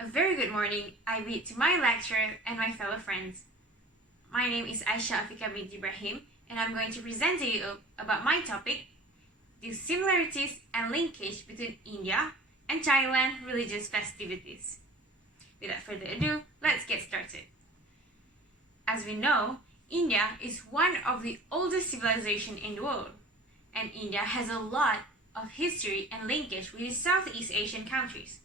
A very good morning, I bid to my lecturer and my fellow friends. My name is Aisha Afika bint Ibrahim, and I'm going to present to you about my topic, the similarities and linkage between India and Thailand religious festivities. Without further ado, let's get started. As we know, India is one of the oldest civilizations in the world, and India has a lot of history and linkage with the Southeast Asian countries.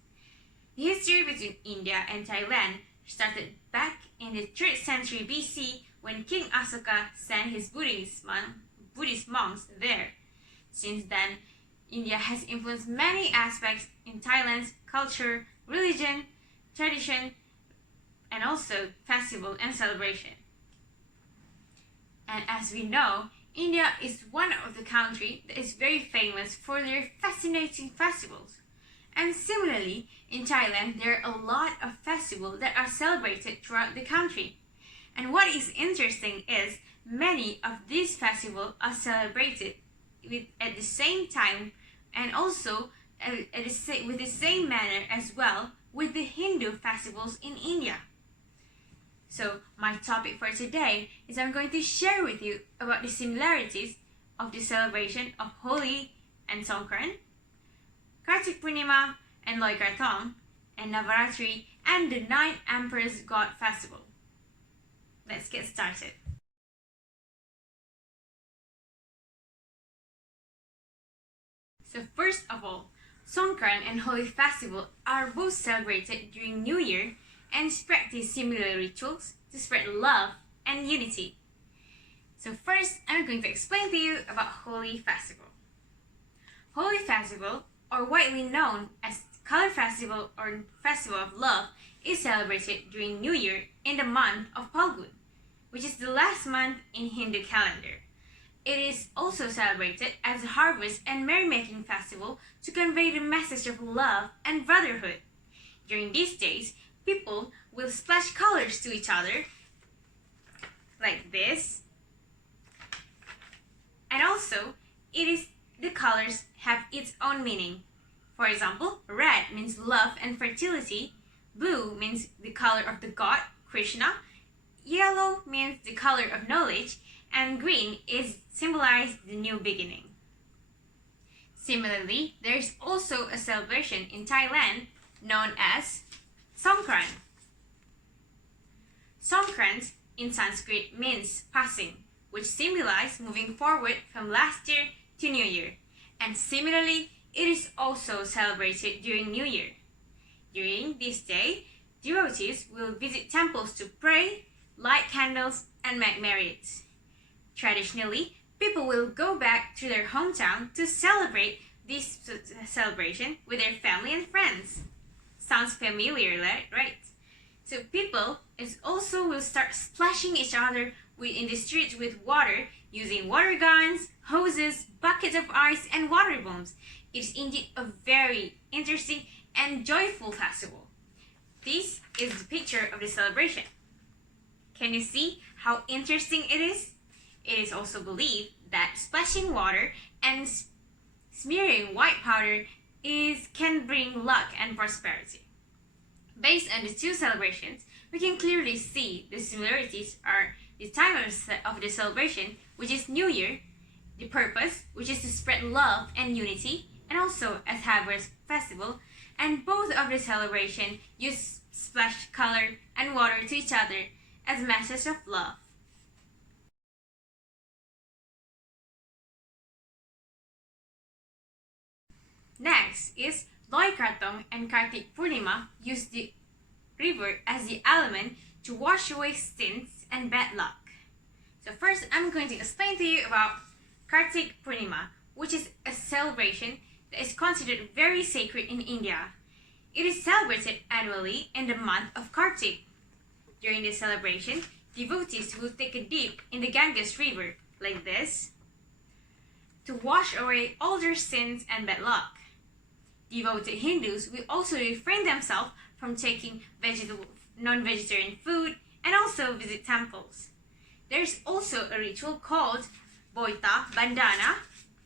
The history between India and Thailand started back in the 3rd century BC when King Asoka sent his Buddhist monks there. Since then, India has influenced many aspects in Thailand's culture, religion, tradition, and also festival and celebration. And as we know, India is one of the countries that is very famous for their fascinating festivals. And similarly, in Thailand, there are a lot of festivals that are celebrated throughout the country. And what is interesting is many of these festivals are celebrated at the same time and also with the same manner as well with the Hindu festivals in India. So my topic for today is I'm going to share with you about the similarities of the celebration of Holi and Songkran, Kartik Purnima and Loy Krathong, and Navaratri and the 9 Emperors God Festival. Let's get started. So first of all, Songkran and Holi Festival are both celebrated during New Year and practice similar rituals to spread love and unity. So first, I'm going to explain to you about Holi Festival. Holi Festival, or widely known as Color Festival or Festival of Love, is celebrated during New Year in the month of Phalgun, which is the last month in Hindu calendar. It is also celebrated as a harvest and merrymaking festival to convey the message of love and brotherhood. During these days, people will splash colors to each other, like this. And also, the colors have its own meaning. For example, red means love and fertility, blue means the color of the god, Krishna, yellow means the color of knowledge, and green symbolizes the new beginning. Similarly, there is also a celebration in Thailand known as Songkran. Songkran in Sanskrit means passing, which symbolizes moving forward from last year to New Year. And similarly, it is also celebrated during New Year. During this day, devotees will visit temples to pray, light candles, and make merries. Traditionally, people will go back to their hometown to celebrate this celebration with their family and friends. Sounds familiar, right? So people also will start splashing each other in the streets with water using water guns, hoses, buckets of ice, and water bombs. It is indeed a very interesting and joyful festival. This is the picture of the celebration. Can you see how interesting it is? It is also believed that splashing water and smearing white powder can bring luck and prosperity. Based on the two celebrations, we can clearly see the similarities are the time of the celebration, which is New Year, the purpose, which is to spread love and unity, and also as harvest festival, and both of the celebration use splash color and water to each other as a message of love. Next is Loy Krathong and Kartik Purnima use the river as the element to wash away sins and bad luck. So first, I'm going to explain to you about Kartik Purnima, which is a celebration that is considered very sacred in India. It is celebrated annually in the month of Kartik. During this celebration, devotees will take a dip in the Ganges river, like this, to wash away all their sins and bad luck. Devoted Hindus will also refrain themselves from taking non-vegetarian food and also visit temples. There is also a ritual called Boita Bandana,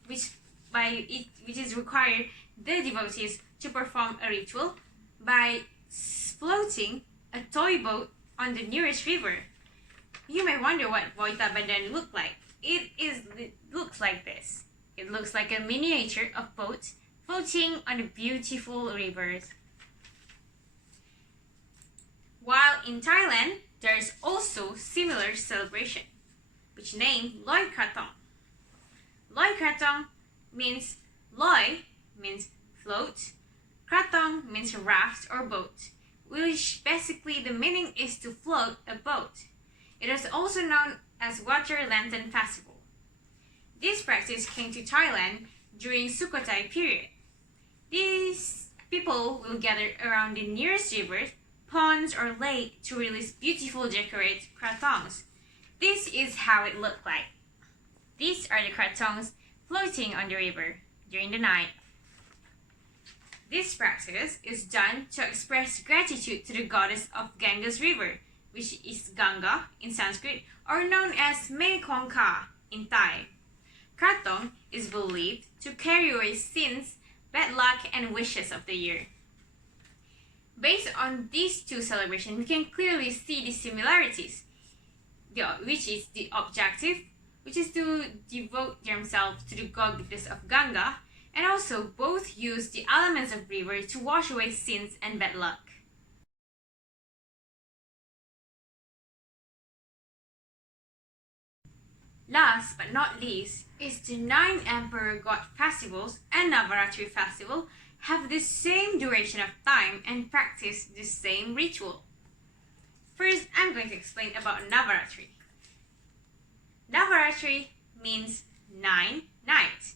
which is required the devotees to perform a ritual by floating a toy boat on the nearest river. You may wonder what Boita Badan looked like. It looks like this. It looks like a miniature of boat floating on the beautiful rivers. While in Thailand, there is also similar celebration, which named Loi Krathong. Loi Krathong means Loi means float, Krathong means raft or boat, which basically the meaning is to float a boat. It is also known as Water Lantern Festival. This practice came to Thailand during Sukhothai period. These people will gather around the nearest rivers, ponds or lake to release beautiful decorated krathongs. This is how it looked like. These are the krathongs floating on the river during the night. This practice is done to express gratitude to the goddess of Ganges River, which is Ganga in Sanskrit, or known as Mekong Ka in Thai. Krathong is believed to carry away sins, bad luck, and wishes of the year. Based on these two celebrations, we can clearly see the similarities, which is the objective, which is to devote themselves to the goddess of Ganga, and also both use the elements of river to wash away sins and bad luck. Last but not least is the 9 Emperor God festivals and Navaratri festival have the same duration of time and practice the same ritual. First, I'm going to explain about Navaratri. Navaratri means 9 nights.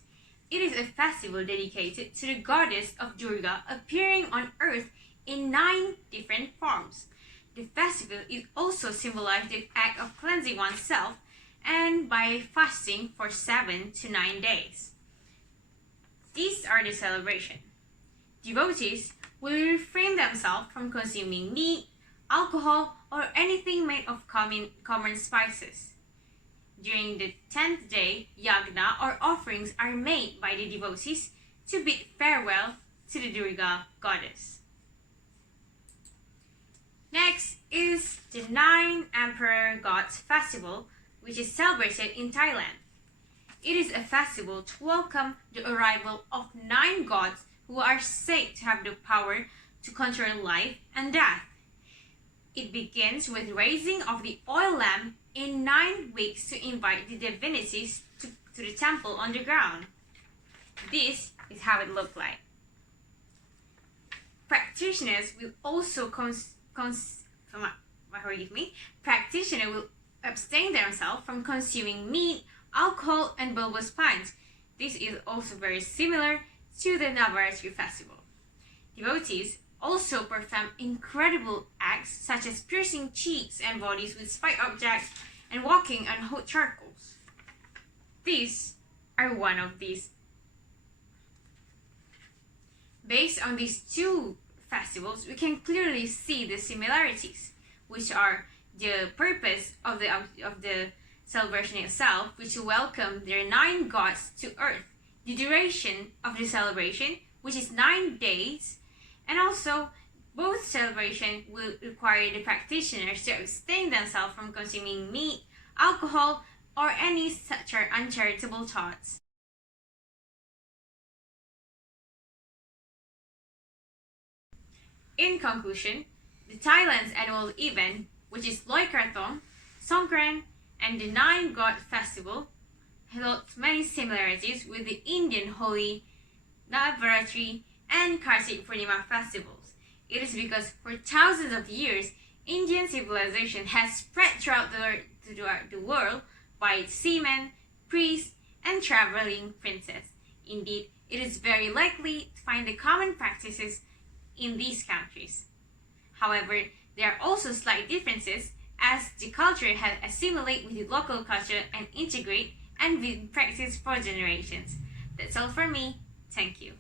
It is a festival dedicated to the goddess of Durga appearing on earth in 9 different forms. The festival is also symbolized the act of cleansing oneself and by fasting for 7 to 9 days. These are the celebration. Devotees will refrain themselves from consuming meat, alcohol, or anything made of common spices. During the 10th day, yagna or offerings are made by the devotees to bid farewell to the Durga goddess. Next is the 9 Emperor Gods Festival, which is celebrated in Thailand. It is a festival to welcome the arrival of 9 gods who are said to have the power to control life and death. It begins with raising of the oil lamp in 9 weeks to invite the divinities to the temple underground. This is how it looked like. Practitioners will also Practitioners will abstain themselves from consuming meat, alcohol, and bulbous plants. This is also very similar to the Navaratri festival. Devotees also perform incredible acts such as piercing cheeks and bodies with spiked objects and walking on hot charcoals. These are one of these. Based on these two festivals, we can clearly see the similarities, which are the purpose of the celebration itself, which will welcome their 9 gods to earth, the duration of the celebration, which is 9 days, and also both celebrations will require the practitioners to abstain themselves from consuming meat, alcohol, or any such uncharitable thoughts. In conclusion, the Thailand's annual event, which is Loi Krathong, Songkran, and the 9 God Festival, holds many similarities with the Indian Holi, Navaratri, and Kartik Purnima festivals. It is because for thousands of years, Indian civilization has spread throughout the world by its seamen, priests, and traveling princes. Indeed, it is very likely to find the common practices in these countries. However, there are also slight differences as the culture has assimilated with the local culture and integrate and been practiced for generations. That's all for me. Thank you.